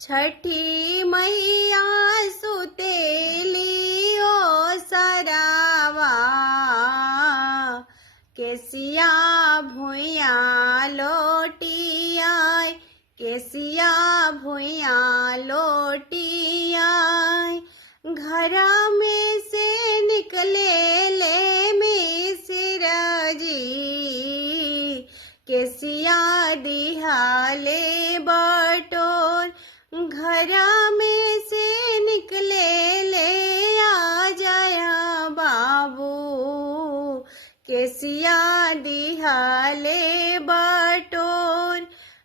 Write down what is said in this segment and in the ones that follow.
छठी मैया सुतेली ओ सरावा, केसिया भुइया लोटी आय, केसिया भुइया लोटी आय। घर में से निकले ले मिश्र जी, केसिया दिहाले बटोर। घर में से निकले ले आ जाया बाबू, केसिया दिहाले बटोर।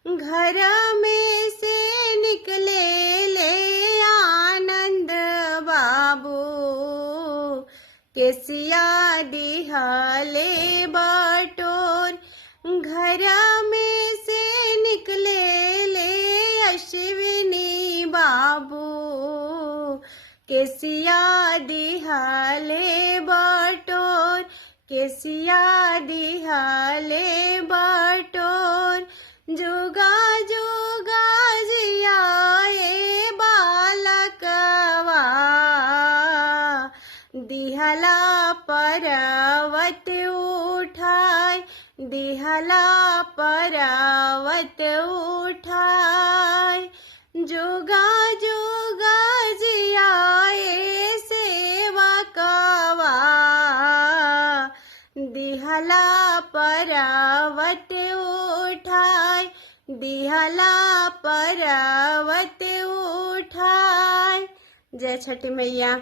घर में से निकले ले आनंद बाबू, केसिया दिहाले बटोर। घर में से निकले ले अश्विनी बाबू, केसिया दिहाले बटोर, केसिया दिहाले बटोर। जुगा जुगा जियाए बालकवा, दिहला पर्वत उठाय, दिहला पर्वत उठाय। जुगा जुगा जियाए सेवकवा, दिहला पर्वत उठाय, दिहला पर्वत उठाय। जय छठी मैया।